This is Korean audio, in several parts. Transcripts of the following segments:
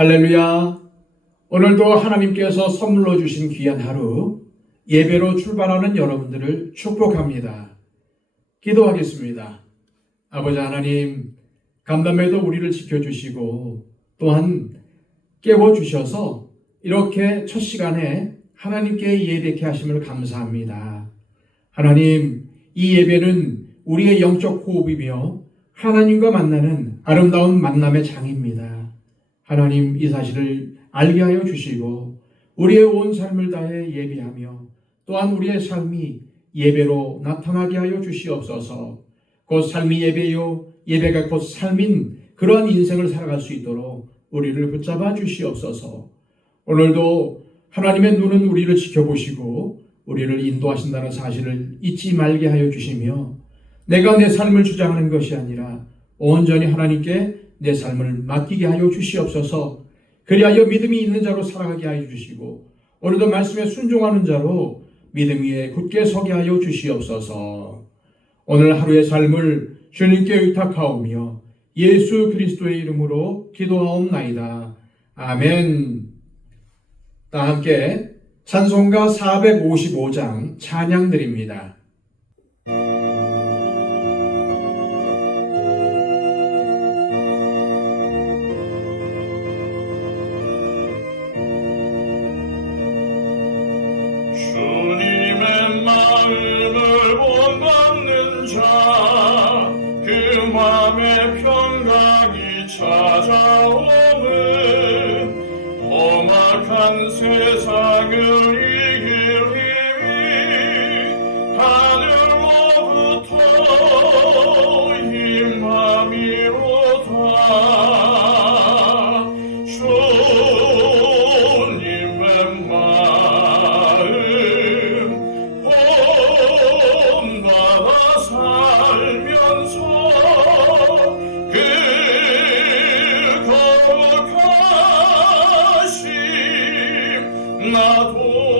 할렐루야. 오늘도 하나님께서 선물로 주신 귀한 하루, 예배로 출발하는 여러분들을 축복합니다. 기도하겠습니다. 아버지 하나님, 간밤에도 우리를 지켜주시고 또한 깨워주셔서 이렇게 첫 시간에 하나님께 예배케 하심을 감사합니다. 하나님, 이 예배는 우리의 영적 호흡이며 하나님과 만나는 아름다운 만남의 장입니다. 하나님, 이 사실을 알게 하여 주시고 우리의 온 삶을 다해 예배하며 또한 우리의 삶이 예배로 나타나게 하여 주시옵소서. 곧 삶이 예배요, 예배가 곧 삶인 그러한 인생을 살아갈 수 있도록 우리를 붙잡아 주시옵소서. 오늘도 하나님의 눈은 우리를 지켜보시고 우리를 인도하신다는 사실을 잊지 말게 하여 주시며 내가 내 삶을 주장하는 것이 아니라 온전히 하나님께 내 삶을 맡기게 하여 주시옵소서. 그리하여 믿음이 있는 자로 살아가게 하여 주시고 오늘도 말씀에 순종하는 자로 믿음 위에 굳게 서게 하여 주시옵소서. 오늘 하루의 삶을 주님께 의탁하오며 예수 그리스도의 이름으로 기도하옵나이다. 아멘. 다 함께 찬송가 455장 찬양 드립니다. 주님의 마음을 본받는 자, 그 맘에 평강이 찾아오는 험악한 세상을 이길 힘이 하늘로부터 임함이로다. 주님의 마음 본받아 살면서 그 거룩하심 나도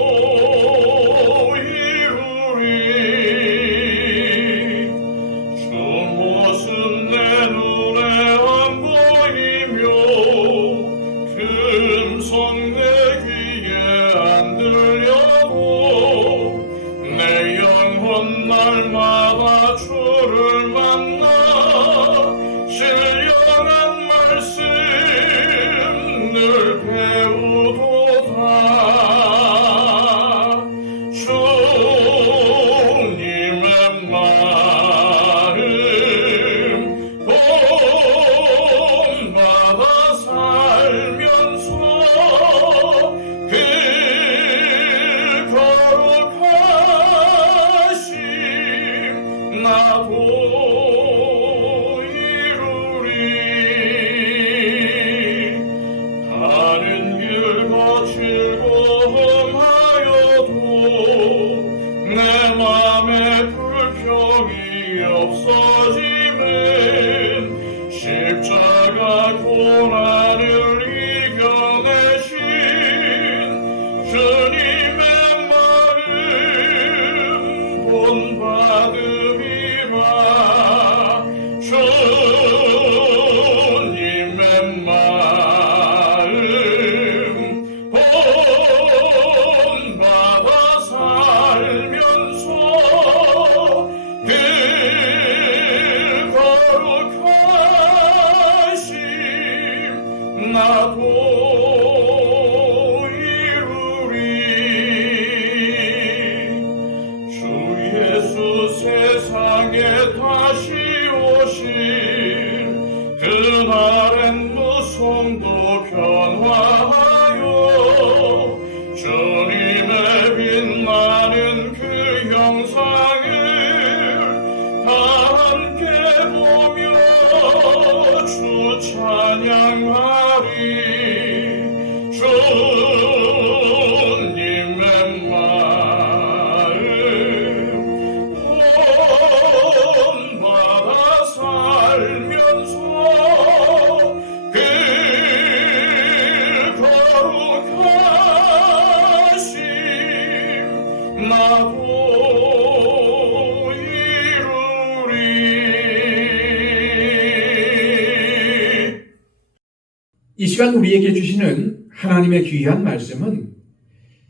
이 시간 우리에게 주시는 하나님의 귀한 말씀은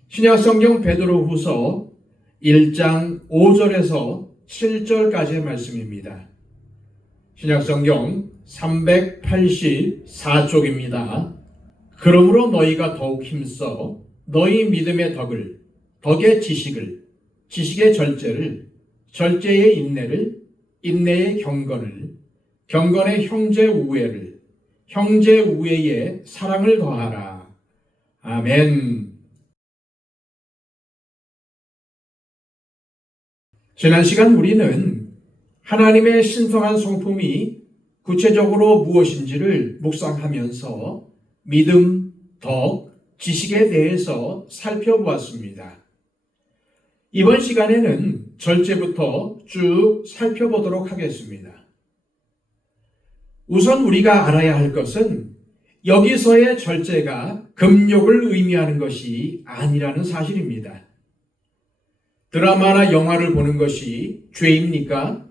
신약성경 베드로후서 1장 5절에서 7절까지의 말씀입니다. 신약성경 384쪽입니다. 그러므로 너희가 더욱 힘써 너희 믿음의 덕을, 덕의 지식을, 지식의 절제를, 절제의 인내를, 인내의 경건을, 경건의 형제 우애를, 형제 우애에 사랑을 더하라. 아멘. 지난 시간 우리는 하나님의 신성한 성품이 구체적으로 무엇인지를 묵상하면서 믿음, 덕, 지식에 대해서 살펴보았습니다. 이번 시간에는 절제부터 쭉 살펴보도록 하겠습니다. 우선 우리가 알아야 할 것은 여기서의 절제가 금욕을 의미하는 것이 아니라는 사실입니다. 드라마나 영화를 보는 것이 죄입니까?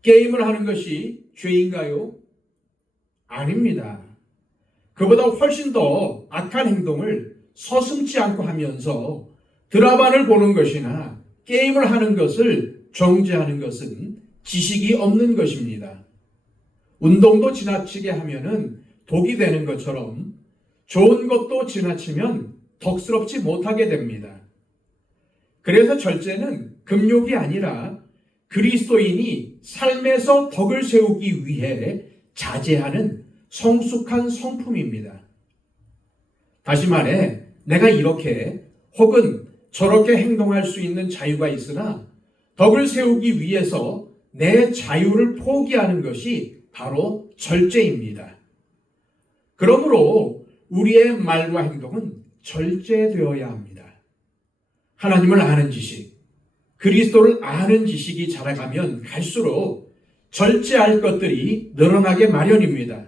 게임을 하는 것이 죄인가요? 아닙니다. 그보다 훨씬 더 악한 행동을 서슴지 않고 하면서 드라마를 보는 것이나 게임을 하는 것을 정죄하는 것은 지식이 없는 것입니다. 운동도 지나치게 하면은 독이 되는 것처럼 좋은 것도 지나치면 덕스럽지 못하게 됩니다. 그래서 절제는 금욕이 아니라 그리스도인이 삶에서 덕을 세우기 위해 자제하는 성숙한 성품입니다. 다시 말해 내가 이렇게 혹은 저렇게 행동할 수 있는 자유가 있으나 덕을 세우기 위해서 내 자유를 포기하는 것이 바로 절제입니다. 그러므로 우리의 말과 행동은 절제되어야 합니다. 하나님을 아는 지식, 그리스도를 아는 지식이 자라가면 갈수록 절제할 것들이 늘어나게 마련입니다.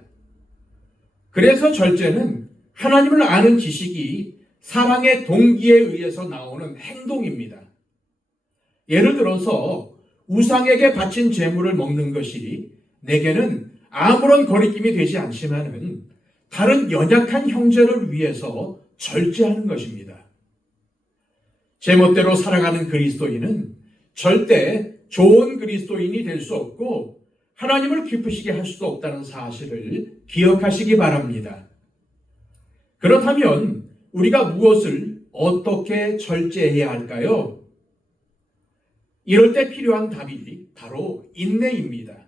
그래서 절제는 하나님을 아는 지식이 사랑의 동기에 의해서 나오는 행동입니다. 예를 들어서 우상에게 바친 제물을 먹는 것이 내게는 아무런 거리낌이 되지 않지만은 다른 연약한 형제를 위해서 절제하는 것입니다. 제멋대로 살아가는 그리스도인은 절대 좋은 그리스도인이 될 수 없고 하나님을 기쁘시게 할 수도 없다는 사실을 기억하시기 바랍니다. 그렇다면 우리가 무엇을 어떻게 절제해야 할까요? 이럴 때 필요한 답이 바로 인내입니다.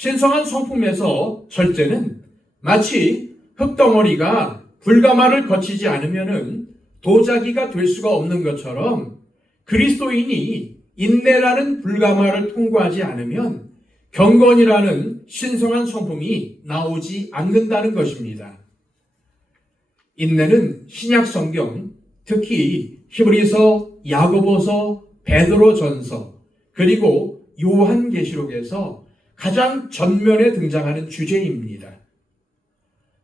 신성한 성품에서 절제는 마치 흙덩어리가 불가마를 거치지 않으면은 도자기가 될 수가 없는 것처럼 그리스도인이 인내라는 불가마를 통과하지 않으면 경건이라는 신성한 성품이 나오지 않는다는 것입니다. 인내는 신약 성경, 특히 히브리서, 야고보서, 베드로전서, 그리고 요한계시록에서 가장 전면에 등장하는 주제입니다.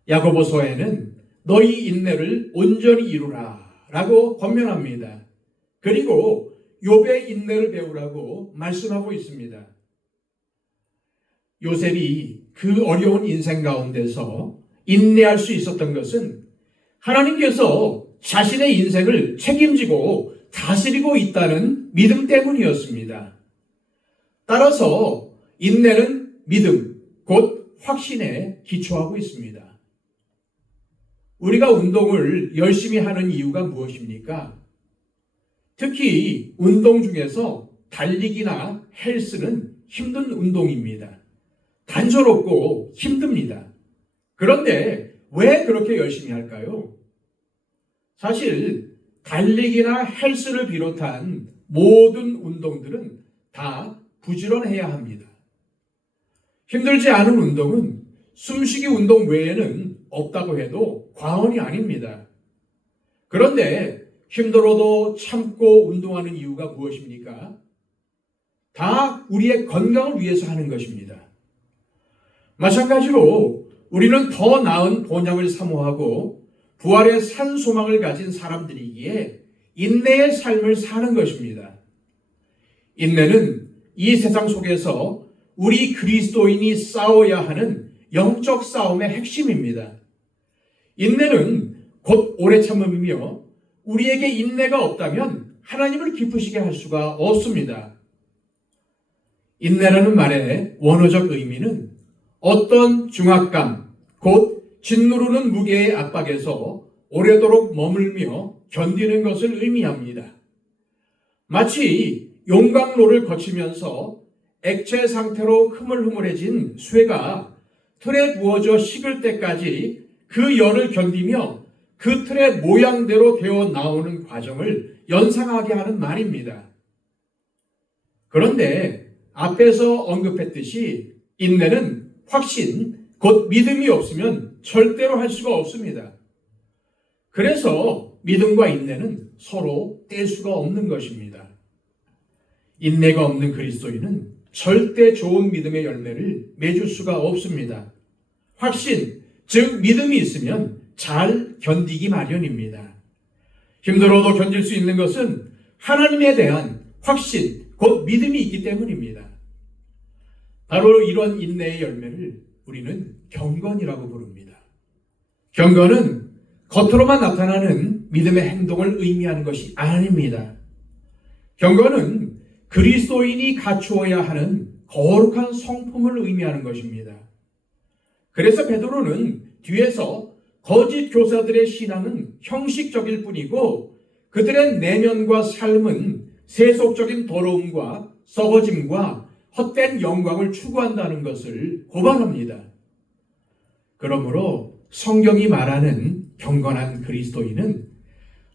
야고보서에는 너희 인내를 온전히 이루라 라고 권면합니다. 그리고 욥의 인내를 배우라고 말씀하고 있습니다. 요셉이 그 어려운 인생 가운데서 인내할 수 있었던 것은 하나님께서 자신의 인생을 책임지고 다스리고 있다는 믿음 때문이었습니다. 따라서 인내는 믿음, 곧 확신에 기초하고 있습니다. 우리가 운동을 열심히 하는 이유가 무엇입니까? 특히 운동 중에서 달리기나 헬스는 힘든 운동입니다. 단조롭고 힘듭니다. 그런데 왜 그렇게 열심히 할까요? 사실 달리기나 헬스를 비롯한 모든 운동들은 다 부지런해야 합니다. 힘들지 않은 운동은 숨쉬기 운동 외에는 없다고 해도 과언이 아닙니다. 그런데 힘들어도 참고 운동하는 이유가 무엇입니까? 다 우리의 건강을 위해서 하는 것입니다. 마찬가지로 우리는 더 나은 본향을 사모하고 부활의 산 소망을 가진 사람들이기에 인내의 삶을 사는 것입니다. 인내는 이 세상 속에서 우리 그리스도인이 싸워야 하는 영적 싸움의 핵심입니다. 인내는 곧 오래 참음이며 우리에게 인내가 없다면 하나님을 기쁘시게 할 수가 없습니다. 인내라는 말의 원어적 의미는 어떤 중압감, 곧 짓누르는 무게의 압박에서 오래도록 머물며 견디는 것을 의미합니다. 마치 용광로를 거치면서 액체 상태로 흐물흐물해진 쇠가 틀에 부어져 식을 때까지 그 열을 견디며 그 틀의 모양대로 되어 나오는 과정을 연상하게 하는 말입니다. 그런데 앞에서 언급했듯이 인내는 확신, 곧 믿음이 없으면 절대로 할 수가 없습니다. 그래서 믿음과 인내는 서로 뗄 수가 없는 것입니다. 인내가 없는 그리스도인은 절대 좋은 믿음의 열매를 맺을 수가 없습니다. 확신, 즉 믿음이 있으면 잘 견디기 마련입니다. 힘들어도 견딜 수 있는 것은 하나님에 대한 확신, 곧 믿음이 있기 때문입니다. 바로 이런 인내의 열매를 우리는 경건이라고 부릅니다. 경건은 겉으로만 나타나는 믿음의 행동을 의미하는 것이 아닙니다. 경건은 그리스도인이 갖추어야 하는 거룩한 성품을 의미하는 것입니다. 그래서 베드로는 뒤에서 거짓 교사들의 신앙은 형식적일 뿐이고 그들의 내면과 삶은 세속적인 더러움과 썩어짐과 헛된 영광을 추구한다는 것을 고발합니다. 그러므로 성경이 말하는 경건한 그리스도인은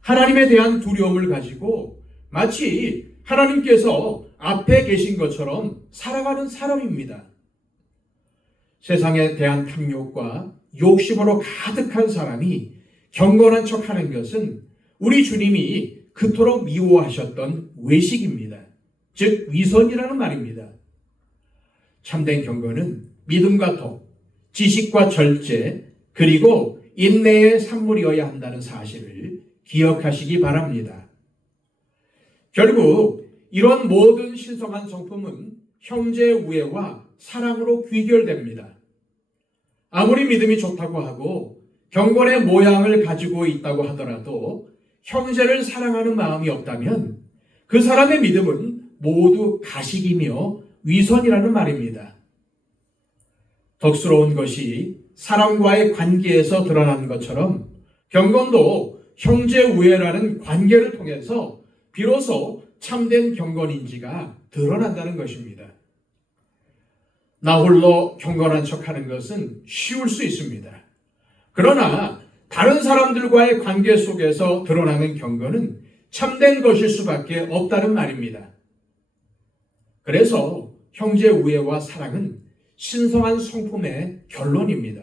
하나님에 대한 두려움을 가지고 마치 하나님께서 앞에 계신 것처럼 살아가는 사람입니다. 세상에 대한 탐욕과 욕심으로 가득한 사람이 경건한 척하는 것은 우리 주님이 그토록 미워하셨던 외식입니다. 즉 위선이라는 말입니다. 참된 경건은 믿음과 덕, 지식과 절제, 그리고 인내의 산물이어야 한다는 사실을 기억하시기 바랍니다. 결국 이런 모든 신성한 성품은 형제 우애와 사랑으로 귀결됩니다. 아무리 믿음이 좋다고 하고 경건의 모양을 가지고 있다고 하더라도 형제를 사랑하는 마음이 없다면 그 사람의 믿음은 모두 가식이며 위선이라는 말입니다. 덕스러운 것이 사람과의 관계에서 드러나는 것처럼 경건도 형제 우애라는 관계를 통해서 비로소 참된 경건인지가 드러난다는 것입니다. 나 홀로 경건한 척하는 것은 쉬울 수 있습니다. 그러나 다른 사람들과의 관계 속에서 드러나는 경건은 참된 것일 수밖에 없다는 말입니다. 그래서 형제 우애와 사랑은 신성한 성품의 결론입니다.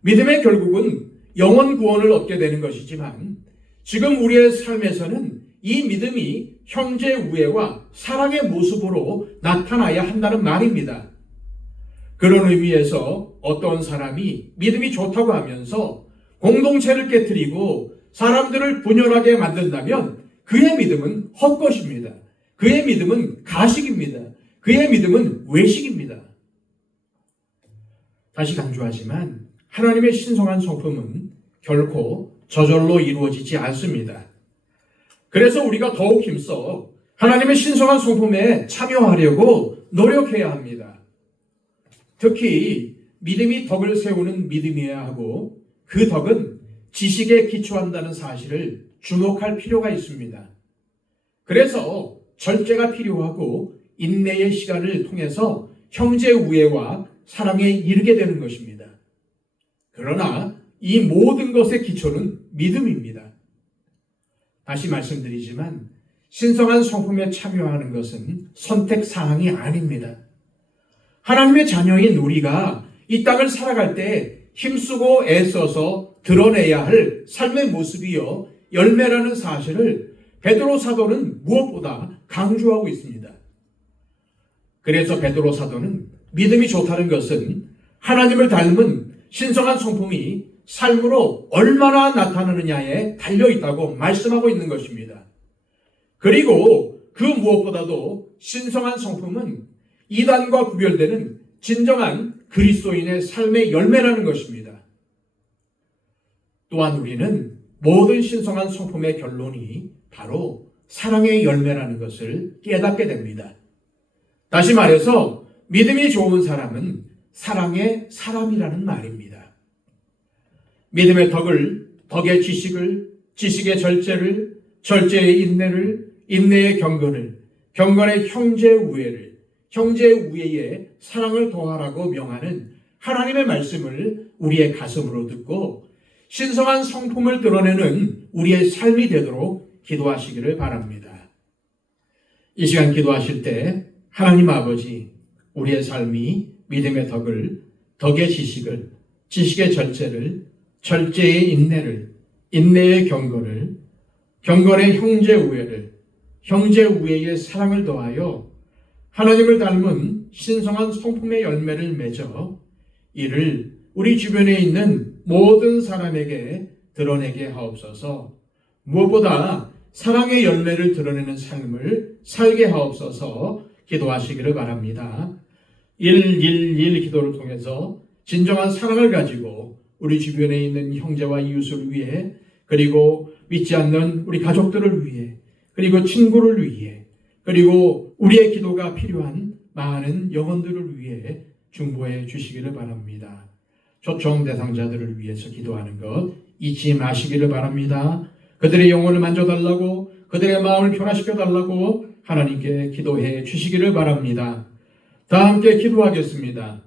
믿음의 결국은 영원 구원을 얻게 되는 것이지만 지금 우리의 삶에서는 이 믿음이 형제 우애와 사랑의 모습으로 나타나야 한다는 말입니다. 그런 의미에서 어떤 사람이 믿음이 좋다고 하면서 공동체를 깨뜨리고 사람들을 분열하게 만든다면 그의 믿음은 헛것입니다. 그의 믿음은 가식입니다. 그의 믿음은 외식입니다. 다시 강조하지만 하나님의 신성한 성품은 결코 저절로 이루어지지 않습니다. 그래서 우리가 더욱 힘써 하나님의 신성한 성품에 참여하려고 노력해야 합니다. 특히 믿음이 덕을 세우는 믿음이어야 하고 그 덕은 지식에 기초한다는 사실을 주목할 필요가 있습니다. 그래서 절제가 필요하고 인내의 시간을 통해서 형제 우애와 사랑에 이르게 되는 것입니다. 그러나 이 모든 것의 기초는 믿음입니다. 다시 말씀드리지만 신성한 성품에 참여하는 것은 선택 사항이 아닙니다. 하나님의 자녀인 우리가 이 땅을 살아갈 때 힘쓰고 애써서 드러내야 할 삶의 모습이요 열매라는 사실을 베드로 사도는 무엇보다 강조하고 있습니다. 그래서 베드로 사도는 믿음이 좋다는 것은 하나님을 닮은 신성한 성품이 삶으로 얼마나 나타나느냐에 달려있다고 말씀하고 있는 것입니다. 그리고 그 무엇보다도 신성한 성품은 이단과 구별되는 진정한 그리스도인의 삶의 열매라는 것입니다. 또한 우리는 모든 신성한 성품의 결론이 바로 사랑의 열매라는 것을 깨닫게 됩니다. 다시 말해서 믿음이 좋은 사람은 사랑의 사람이라는 말입니다. 믿음의 덕을, 덕의 지식을, 지식의 절제를, 절제의 인내를, 인내의 경건을, 경건의 형제 우애를, 형제 우애에 사랑을 더하라고 명하는 하나님의 말씀을 우리의 가슴으로 듣고 신성한 성품을 드러내는 우리의 삶이 되도록 기도하시기를 바랍니다. 이 시간 기도하실 때 하나님 아버지, 우리의 삶이 믿음의 덕을, 덕의 지식을, 지식의 절제를, 절제의 인내를, 인내의 경건을, 경건의 형제 우애를, 형제 우애의 사랑을 더하여 하나님을 닮은 신성한 성품의 열매를 맺어 이를 우리 주변에 있는 모든 사람에게 드러내게 하옵소서. 무엇보다 사랑의 열매를 드러내는 삶을 살게 하옵소서. 기도하시기를 바랍니다. 111 기도를 통해서 진정한 사랑을 가지고 우리 주변에 있는 형제와 이웃을 위해, 그리고 믿지 않는 우리 가족들을 위해, 그리고 친구를 위해, 그리고 우리의 기도가 필요한 많은 영혼들을 위해 중보해 주시기를 바랍니다. 초청 대상자들을 위해서 기도하는 것 잊지 마시기를 바랍니다. 그들의 영혼을 만져달라고, 그들의 마음을 변화시켜달라고 하나님께 기도해 주시기를 바랍니다. 다 함께 기도하겠습니다.